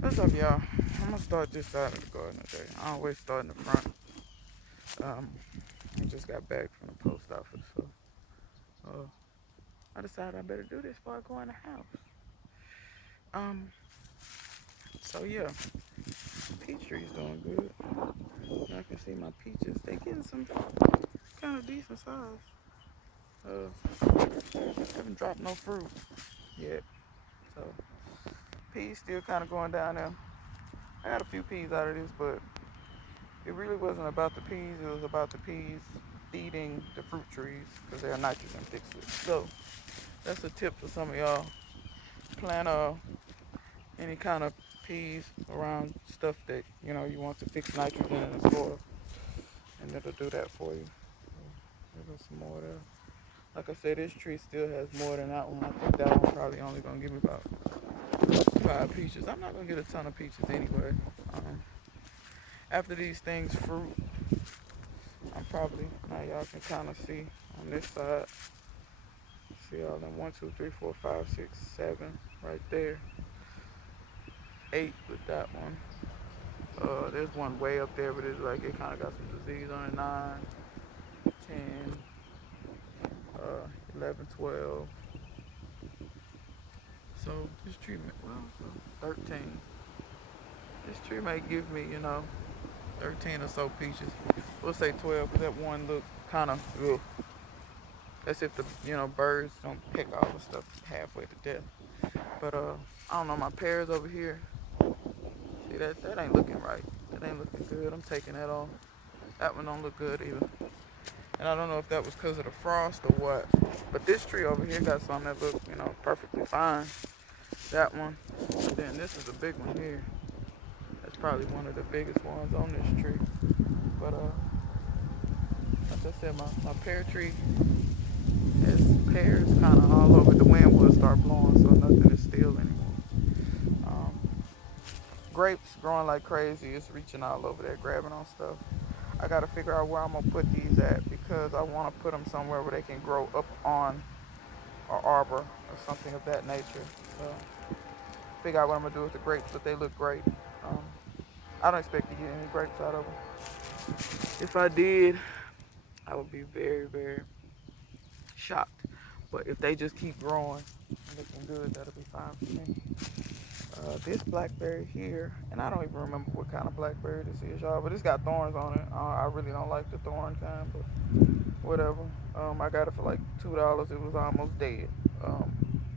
What's up, y'all? I'm gonna start this side of the garden today. I always start in the front. Um, I just got back from the post office, so uh, I decided I better do this before I go in the house. Um, so yeah, peach tree's doing good. I can see my peaches. They getting some kind of decent size. Haven't dropped no fruit yet, so peas still kind of going down there. I got a few peas out of this, but it really wasn't about the peas. It was about the peas feeding the fruit trees because they're nitrogen fixers. So that's a tip for some of y'all. Plant any kind of peas around stuff that you want to fix nitrogen in the soil, and it'll do that for you. So, there's some more there. Like I said, this tree still has more than that one. I think that one probably only gonna give me about 5 peaches. I'm not gonna get a ton of peaches anyway. Um, After these things fruit, I'm probably now y'all can kind of see on this side. See all them 1, 2, 3, 4, 5, 6, 7 right there. 8 with that one. There's one way up there, but it's like it kind of got some disease on it. 9, 10, 11, 12. So this tree, well, so 13. This tree may give me, 13 or so peaches. We'll say 12, because that one look kind of, that's if the, birds don't pick all the stuff halfway to death. But, I don't know, my pears over here, see that ain't looking right. That ain't looking good. I'm taking that off. That one don't look good either. And I don't know if that was because of the frost or what. But this tree over here got some that look, perfectly fine. That one. And then this is a big one here. That's probably one of the biggest ones on this tree. But like I said, my pear tree has pears kind of all over. The wind will start blowing, so nothing is still anymore. Um, Grapes growing like crazy. It's reaching all over there, grabbing on stuff. I got to figure out where I'm gonna put these at because I want to put them somewhere where they can grow up on an arbor or something of that nature. So figure out what I'm gonna do with the grapes, but they look great. Um, I don't expect to get any grapes out of them. If I did, I would be very, very shocked. But if they just keep growing and looking good, that'll be fine for me. This blackberry here, and I don't even remember what kind of blackberry this is, y'all, but it's got thorns on it. I really don't like the thorn kind, but whatever. I got it for like $2. It was almost dead. But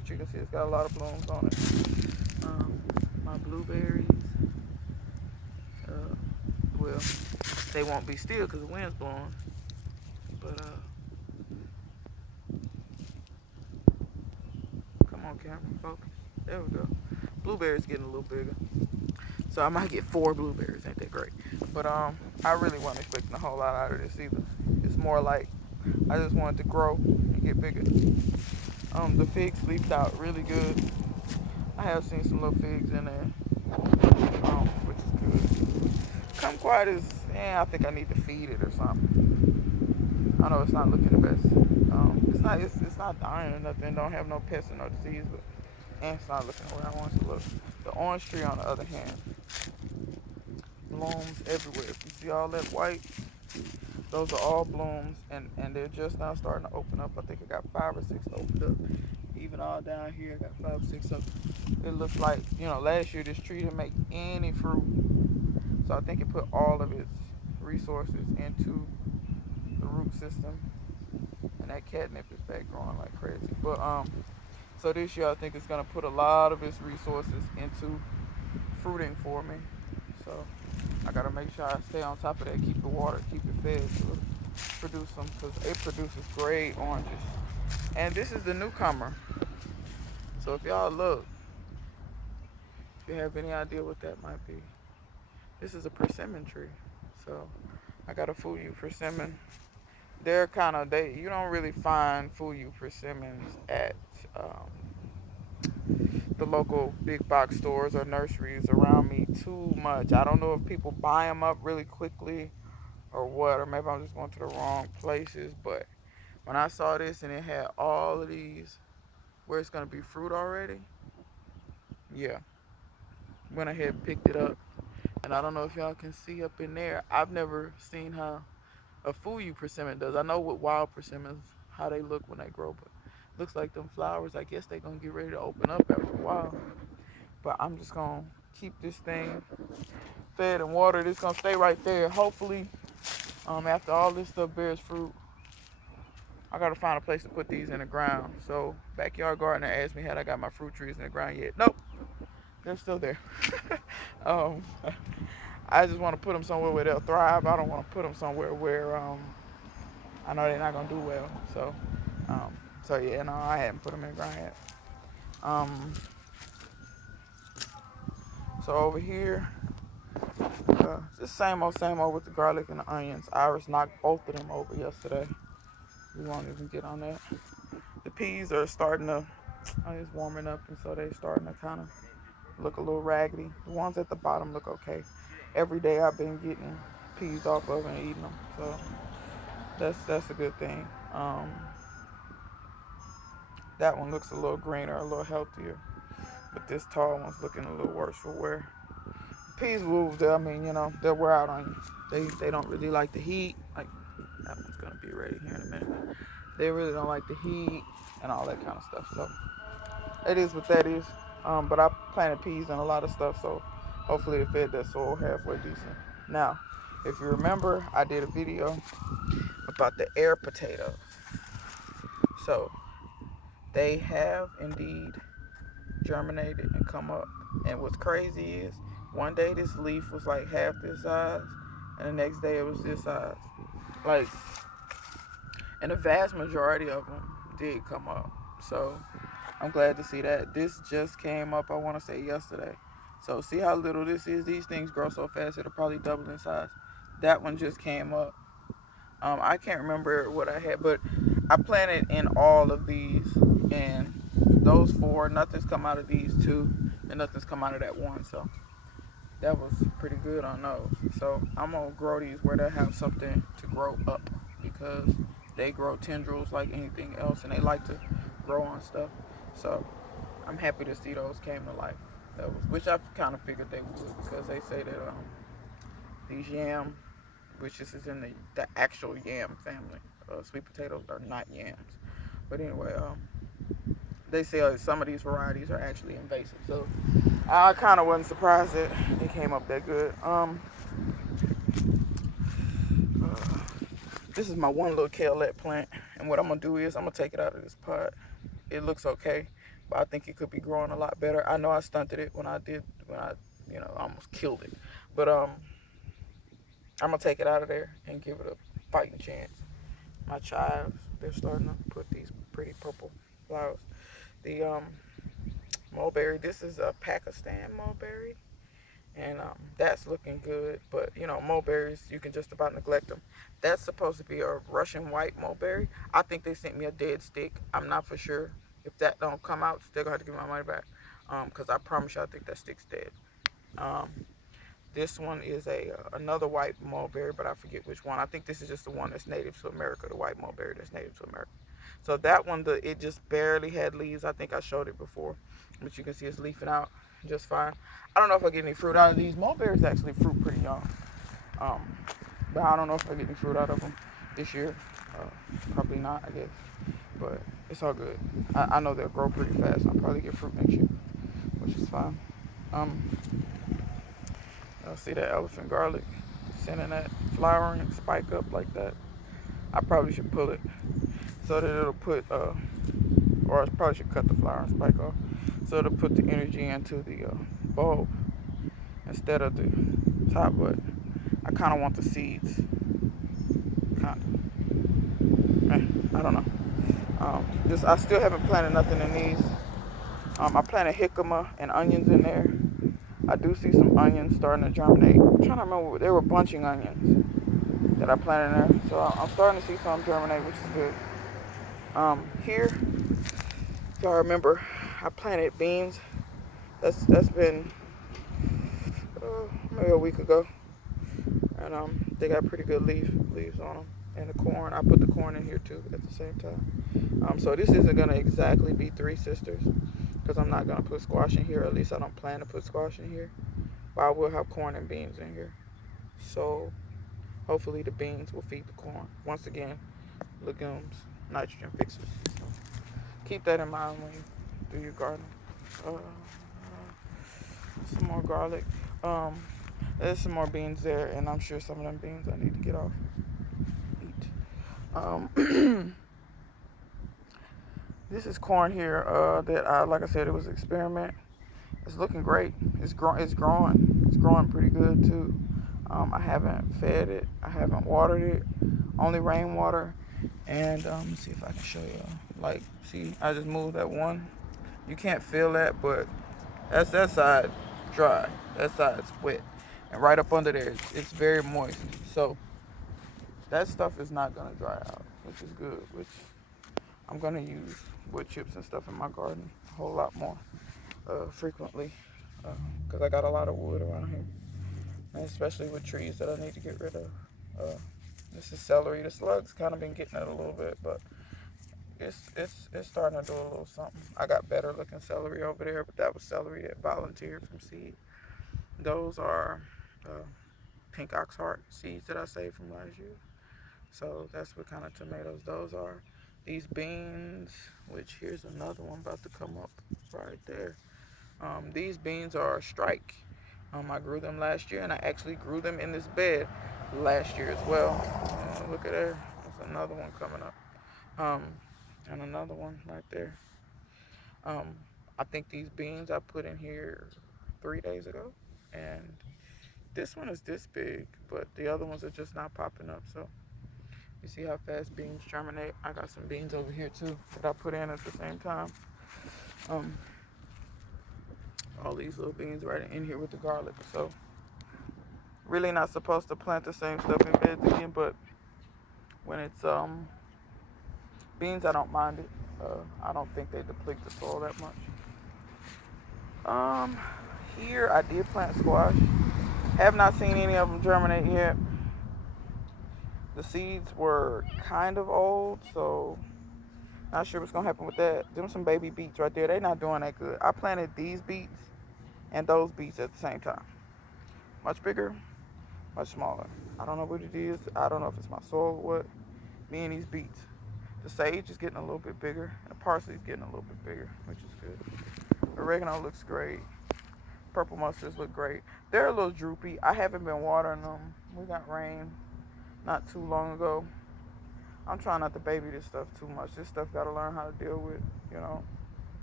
you can see it's got a lot of blooms on it. My blueberries, uh, well, they won't be still because the wind's blowing. But come on, camera, focus. There we go. Blueberries getting a little bigger, so I might get 4 blueberries. Ain't that great? But I really wasn't expecting a whole lot out of this either. It's more like I just wanted to grow and get bigger. The figs leafed out really good. I have seen some little figs in there, which is good. Kumquat is, I think I need to feed it or something. I know it's not looking the best. It's not dying or nothing. Don't have no pests or no disease, but it's not looking the way I want it to look. The orange tree, on the other hand, blooms everywhere. If you see all that white, those are all blooms, and they're just now starting to open up. I think I got 5 or 6 opened up. Even all down here, I got 5 or 6 up. It looks like, last year this tree didn't make any fruit. So I think it put all of its resources into the root system. And that catnip is back growing like crazy. But so this year I think it's gonna put a lot of its resources into fruiting for me. So I gotta make sure I stay on top of that, keep the water, keep it fed to produce them because it produces great oranges. And this is the newcomer. So if y'all look, if you have any idea what that might be, this is a persimmon tree. So I got a Fuyu persimmon. They're kind of you don't really find Fuyu persimmons at the local big box stores or nurseries around me too much. I don't know if people buy them up really quickly or what, or maybe I'm just going to the wrong places. But when I saw this and it had all of these where it's going to be fruit already, yeah, went ahead and picked it up. And I don't know if y'all can see up in there. I've never seen how a Fuyu persimmon does. I know what wild persimmons, how they look when they grow, but looks like them flowers, I guess they're going to get ready to open up after a while. But I'm just going to keep this thing fed and watered. It's going to stay right there. Hopefully, after all this stuff bears fruit, I got to find a place to put these in the ground. So, backyard gardener asked me had I got my fruit trees in the ground yet. Nope, they're still there. um, I just want to put them somewhere where they'll thrive. I don't want to put them somewhere where I know they're not gonna do well. Um, so yeah, no, I hadn't put them in the ground yet. Um, so over here, just same old with the garlic and the onions. Iris knocked both of them over yesterday. We won't even get on that. The peas are starting to, it's warming up, and so they're starting to kind of look a little raggedy. The ones at the bottom look okay. Every day I've been getting peas off of and eating them, so that's a good thing. That one looks a little greener, a little healthier, but this tall one's looking a little worse for wear. Peas will, I mean, they'll wear out on you. They don't really like the heat. Like that one's gonna be ready here in a minute. They really don't like the heat and all that kind of stuff. So it is what that is. But I planted peas and a lot of stuff, so hopefully it fed that soil halfway decent. Now, if you remember, I did a video about the air potatoes. So they have indeed germinated and come up. And what's crazy is one day this leaf was like half this size, and the next day it was this size. Like, and the vast majority of them did come up. So I'm glad to see that. This just came up, I want to say yesterday. So see how little this is? These things grow so fast, it'll probably double in size. That one just came up. I can't remember what I had, but I planted in all of these, and those 4, nothing's come out of these 2, and nothing's come out of that 1. So that was pretty good on those. So I'm gonna grow these where they have something to grow up, because they grow tendrils like anything else, and they like to grow on stuff. So I'm happy to see those came to life. Which I kind of figured they would, because they say that these yam, which this is in the actual yam family. Sweet potatoes are not yams. But anyway, they say some of these varieties are actually invasive. So I kind of wasn't surprised that they came up that good. This is my one little kaleette plant. And what I'm going to do is I'm going to take it out of this pot. It looks okay, but I think it could be growing a lot better. I know I stunted it when I almost killed it. But I'm going to take it out of there and give it a fighting chance. My chives, they're starting to put these pretty purple flowers. The mulberry, this is a Pakistan mulberry, and that's looking good. But mulberries, you can just about neglect them. That's supposed to be a Russian white mulberry. I think they sent me a dead stick. I'm not for sure. If that don't come out, they're gonna have to give me my money back, because I promise you I think that stick's dead. This one is another white mulberry, but I forget which one. I think this is just the one that's native to America, the white mulberry that's native to America. So that one, it just barely had leaves. I think I showed it before, but you can see it's leafing out just fine. I don't know if I get any fruit out of these. Mulberries actually fruit pretty young, but I don't know if I get any fruit out of them this year. Probably not, I guess, but it's all good. I know they'll grow pretty fast. I'll probably get fruit next year, which is fine. I'll see that elephant garlic sending that flowering spike up like that. I probably should pull it so that it'll put, or I probably should cut the flowering spike off so it'll put the energy into the bulb instead of the top. But I kind of want the seeds, kind of. I don't know. I still haven't planted nothing in these. I planted jicama and onions in there. I do see some onions starting to germinate. I'm trying to remember, they were bunching onions that I planted in there. So I'm starting to see some germinate, which is good. Here, if y'all remember, I planted beans. That's been maybe a week ago, and they got pretty good leaves on them. And the corn, I put the corn in here too at the same time. So this isn't gonna exactly be 3 sisters. because I'm not going to put squash in here. At least I don't plan to put squash in here. But I will have corn and beans in here. So hopefully the beans will feed the corn. Once again, legumes, nitrogen fixers. So keep that in mind when you do your garden. Uh, some more garlic. There's some more beans there, and I'm sure some of them beans I need to get off. Eat. This is corn here that like I said, it was an experiment. It's looking great. It's growing. It's growing pretty good too. I haven't fed it. I haven't watered it. Only rainwater. And let's see if I can show you. Like, see, I just moved that one. You can't feel that, but that's that side dry. That side's wet. And right up under there, it's very moist. So that stuff is not gonna dry out, which is good. Which I'm gonna use wood chips and stuff in my garden a whole lot more frequently, because I got a lot of wood around here, and especially with trees that I need to get rid of. This is celery. The slugs kind of been getting it a little bit, but it's starting to do a little something. I got better looking celery over there, but that was celery that volunteered from seed. Those are pink oxheart seeds that I saved from last year. So that's what kind of tomatoes those are. These beans, which here's another one about to come up right there. These beans are strike. I grew them last year, and I actually grew them in this bed last year as well. Look at there. There's another one coming up. And another one right there. I think these beans I put in here 3 days ago. And this one is this big, but the other ones are just not popping up. So you see how fast beans germinate. I got some beans over here too that I put in at the same time. All these little beans right in here with the garlic. So really not supposed to plant the same stuff in beds again, but when it's beans, I don't mind it. I don't think they deplete the soil that much. Here I did plant squash. Have not seen any of them germinate yet. The seeds were kind of old, so not sure what's gonna happen with that. Them some baby beets right there. They not doing that good. I planted these beets and those beets at the same time. Much bigger, much smaller. I don't know what it is. I don't know if it's my soil or what. Me and these beets. The sage is getting a little bit bigger. And the parsley is getting a little bit bigger, which is good. Oregano looks great. Purple mustards look great. They're a little droopy. I haven't been watering them. We got rain not too long ago. I'm trying not to baby this stuff too much. This stuff got to learn how to deal with,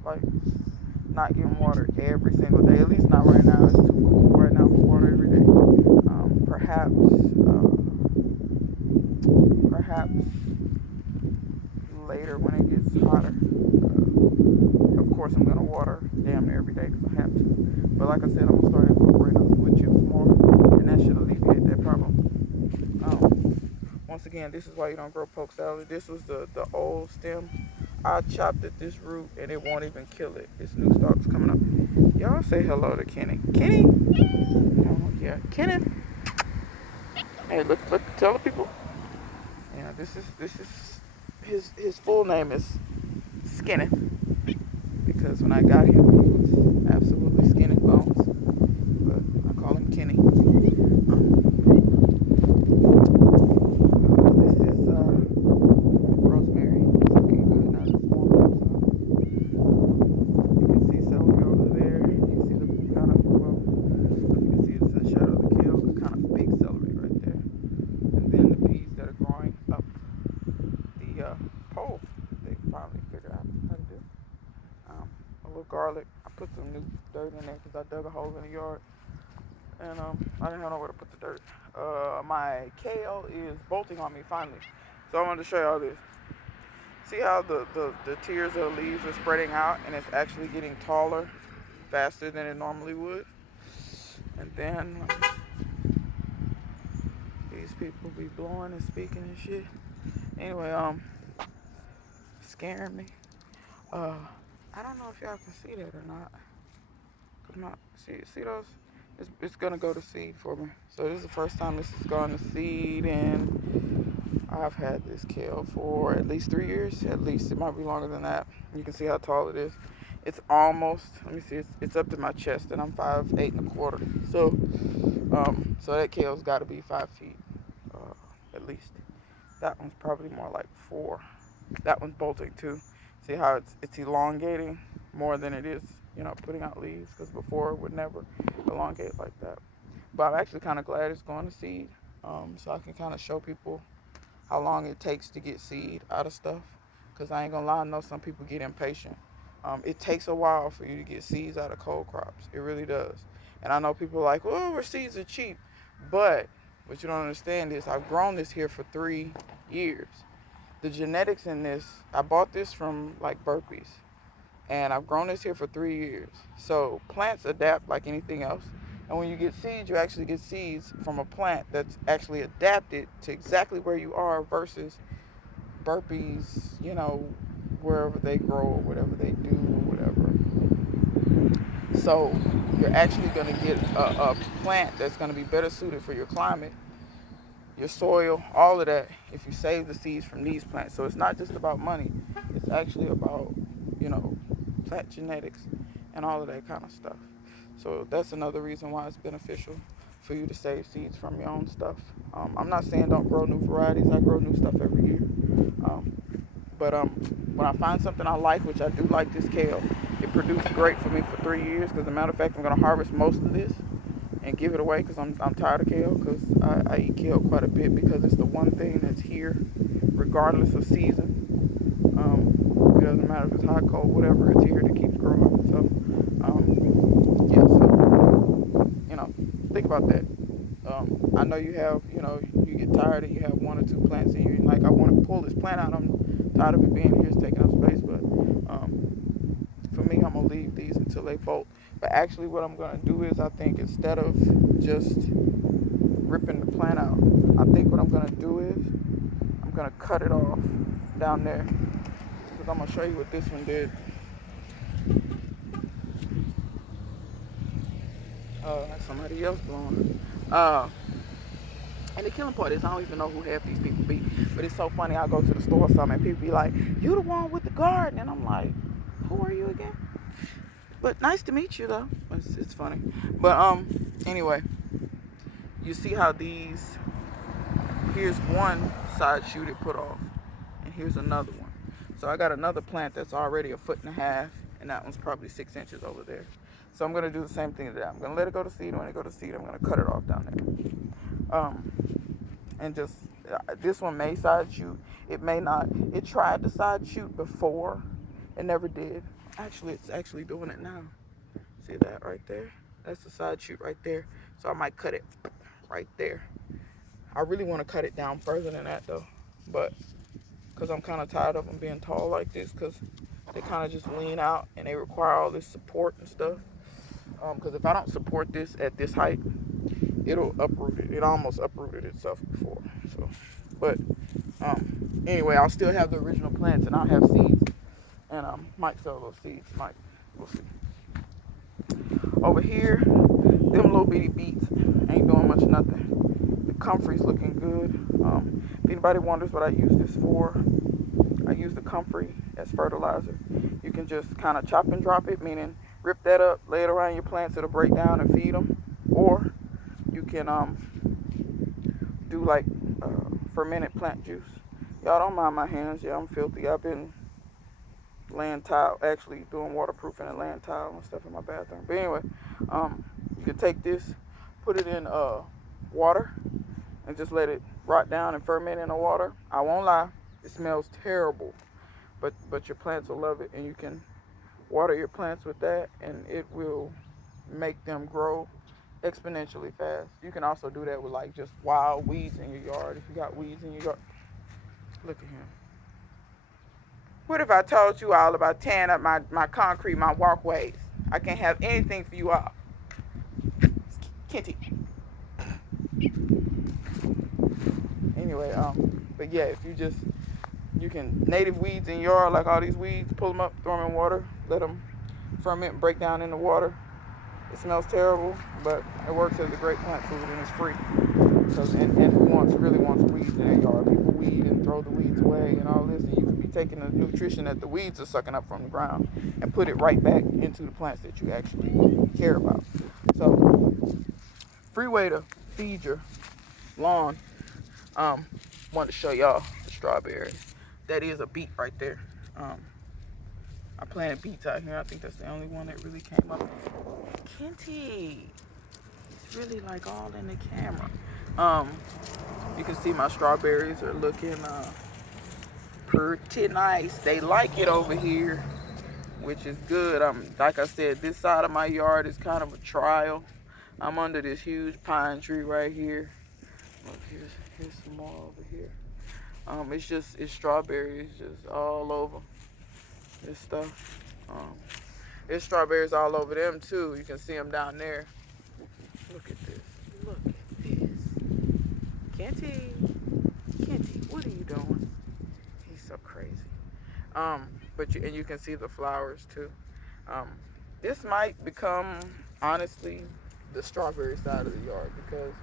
like not getting water every single day. At least not right now. It's too cool right now for water every day. Perhaps later when it gets hotter. Of course, I'm gonna water damn near every day because I have to. But like I said, I'm gonna start incorporating those wood chips more, and that should alleviate that problem. Once again, this is why you don't grow poke salad. This was the old stem. I chopped at this root, and it won't even kill it. It's new stalks coming up. Y'all say hello to Kenny. Kenny? Oh yeah, Kenneth. Hey, look, tell the people. Yeah, this is his full name is Skinny, because when I got him, he was absolutely skinny bones. But I call him Kenny. This is rosemary. It's looking good now. It's warmed up. So you can see celery over there. You can see the kind of you can see it's in the shadow of the kale, the kind of big celery right there. And then the peas that are growing up the pole. They finally figured out how to do. A little garlic. I put some new dirt in there because I dug a hole in the yard, and I didn't know where to put the dirt. My kale is bolting on me finally, so I wanted to show y'all this. See how the tiers of the leaves are spreading out, and it's actually getting taller faster than it normally would. And then these people be blowing and speaking and shit. Anyway, scaring me. I don't know if y'all can see that or not. See those? It's gonna go to seed for me. So this is the first time this has gone to seed, and I've had this kale for at least 3 years. At least it might be longer than that. You can see how tall it is. It's almost, let me see, it's up to my chest, and I'm 5'8 1/4. So that kale's got to be 5 feet, at least. That one's probably more like 4. That one's bolting too. See how it's elongating more than it is, putting out leaves, because before it would never elongate like that. But I'm actually kind of glad it's going to seed, so I can kind of show people how long it takes to get seed out of stuff. Because I ain't gonna lie, I know some people get impatient. It takes a while for you to get seeds out of cold crops. It really does. And I know people are like, oh, where seeds are cheap. But what you don't understand is I've grown this here for 3 years. The genetics in this, I bought this from like Burpees. And I've grown this here for 3 years. So plants adapt like anything else. And when you get seeds, you actually get seeds from a plant that's actually adapted to exactly where you are versus Burpees, wherever they grow or whatever they do or whatever. So you're actually going to get a plant that's going to be better suited for your climate, your soil, all of that, if you save the seeds from these plants. So it's not just about money. It's actually about, plant genetics and all of that kind of stuff. So that's another reason why it's beneficial for you to save seeds from your own stuff. I'm not saying don't grow new varieties. I grow new stuff every year. But when I find something I like, which I do like this kale, it produced great for me for 3 years. Because as a matter of fact, I'm going to harvest most of this and give it away because I'm tired of kale. Because I eat kale quite a bit because it's the one thing that's here regardless of season. It doesn't matter if it's hot, cold, whatever, it's here, it keeps growing. So, yeah, so, think about that. I know you have, you get tired and you have 1 or 2 plants and you're like, I want to pull this plant out. I'm tired of it being here, it's taking up space. But for me, I'm going to leave these until they bolt. But actually what I'm going to do is I think instead of just ripping the plant out, I think what I'm going to do is I'm going to cut it off down there. Because I'm going to show you what this one did. That's somebody else blowing. And the killing part is I don't even know who half these people be. But it's so funny. I go to the store or something and people be like, you the one with the garden. And I'm like, who are you again? But nice to meet you though. It's funny. But anyway, you see how here's one side shoot it put off. And here's another one. So I got another plant that's already 1.5 feet. And that one's probably 6 inches over there. So I'm going to do the same thing to that. I'm going to let it go to seed. When it go to seed, I'm going to cut it off down there. And just, this one may side shoot. It may not. It tried to side shoot before. It never did. Actually, it's actually doing it now. See that right there? That's the side shoot right there. So I might cut it right there. I really want to cut it down further than that though. But, because I'm kind of tired of them being tall like this. Because they kind of just lean out and they require all this support and stuff. Because if I don't support this at this height, it'll uproot it. It almost uprooted itself before. So, but anyway, I'll still have the original plants and I'll have seeds, and might sell those seeds. We'll see. Over here, them little bitty beets ain't doing much nothing. The comfrey's looking good. If anybody wonders what I use this for, I use the comfrey as fertilizer. You can just kind of chop and drop it, meaning rip that up, lay it around your plants, it'll break down and feed them. Or you can do like fermented plant juice. Y'all don't mind my hands. Yeah, I'm filthy. I've been laying tile, actually doing waterproofing and laying tile and stuff in my bathroom. But anyway, you can take this, put it in water, and just let it rot down and ferment in the water. I won't lie, it smells terrible, but your plants will love it, and you can water your plants with that, and it will make them grow exponentially fast. You can also do that with like just wild weeds in your yard. If you got weeds in your yard, look at him. What if I told you all about tearing up my concrete, my walkways? I can't have anything for you all. Kenty. Anyway, but yeah, if you can native weeds in your yard, like all these weeds, pull them up, throw them in water, let them ferment and break down in the water. It smells terrible, but it works as a great plant food and it's free. And who really wants weeds in their yard? People weed and throw the weeds away and all this, and you could be taking the nutrition that the weeds are sucking up from the ground and put it right back into the plants that you actually care about. So, free way to feed your lawn. Want to show y'all the strawberries. That is a beet right there. I planted beets out here. I think that's the only one that really came up. Kenty, it's really like all in the camera. You can see my strawberries are looking pretty nice. They like it over here, which is good. Like I said, this side of my yard is kind of a trial. I'm under this huge pine tree right here. Look, here's some more over here. It's strawberries just all over this stuff. There's strawberries all over them too. You can see them down there. Look at this. Look at this. Kenty, what are you doing? He's so crazy. But you can see the flowers too. This might become, honestly, the strawberry side of the yard, because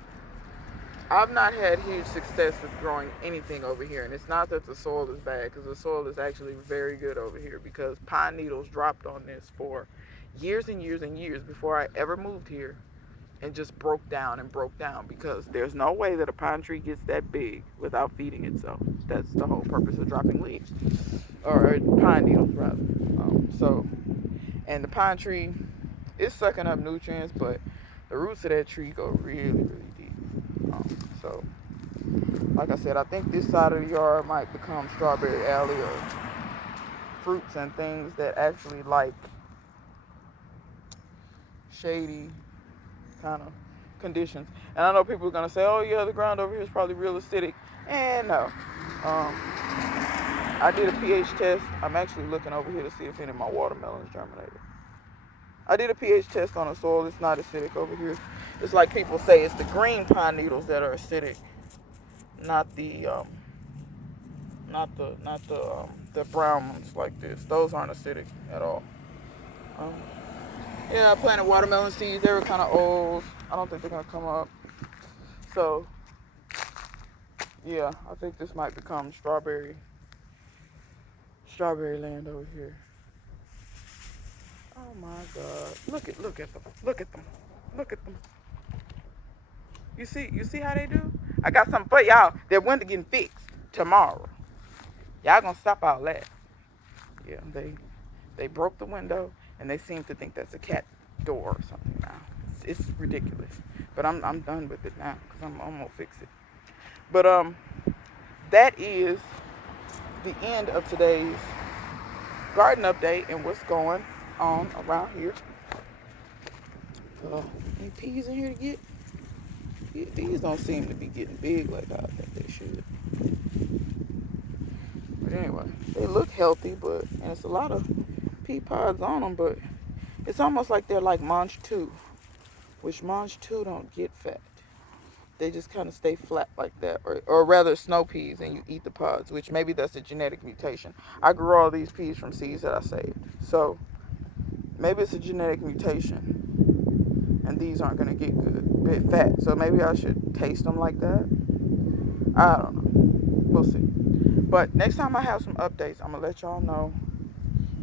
I've not had huge success with growing anything over here. And it's not that the soil is bad, because the soil is actually very good over here, because pine needles dropped on this for years and years and years before I ever moved here, and just broke down, because there's no way that a pine tree gets that big without feeding itself. That's the whole purpose of dropping leaves, or pine needles rather. And the pine tree is sucking up nutrients, but the roots of that tree go really, really deep. So, like I said, I think this side of the yard might become strawberry alley, or fruits and things that actually like shady kind of conditions. And I know people are gonna say, "Oh yeah, the ground over here is probably real acidic." And no, I did a pH test. I'm actually looking over here to see if any of my watermelons germinated. I did a pH test on the soil. It's not acidic over here. It's like people say, it's the green pine needles that are acidic, not the brown ones like this. Those aren't acidic at all. Yeah, I planted watermelon seeds. They were kind of old. I don't think they're gonna come up. So yeah, I think this might become strawberry land over here. Oh my God! Look at them. You see how they do? I got something for y'all. Their window getting fixed tomorrow. Y'all gonna stop all that? Yeah, they broke the window, and they seem to think that's a cat door or something now. It's ridiculous. But I'm done with it now, because I'm gonna fix it. But that is the end of today's garden update and what's going on around here. Any peas in here to get? These don't seem to be getting big like I think they should. But anyway, they look healthy, and it's a lot of pea pods on them, but it's almost like they're like Mange 2, which Mange 2 don't get fat. They just kind of stay flat like that, or rather snow peas, and you eat the pods, which maybe that's a genetic mutation. I grew all these peas from seeds that I saved, so maybe it's a genetic mutation, and these aren't going to get good fat, so maybe I should taste them like that. I don't know. We'll see. But next time I have some updates, I'm going to let y'all know.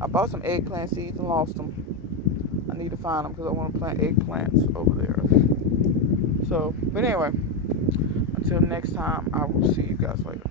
I bought some eggplant seeds and lost them. I need to find them because I want to plant eggplants over there. So, but anyway, until next time, I will see you guys later.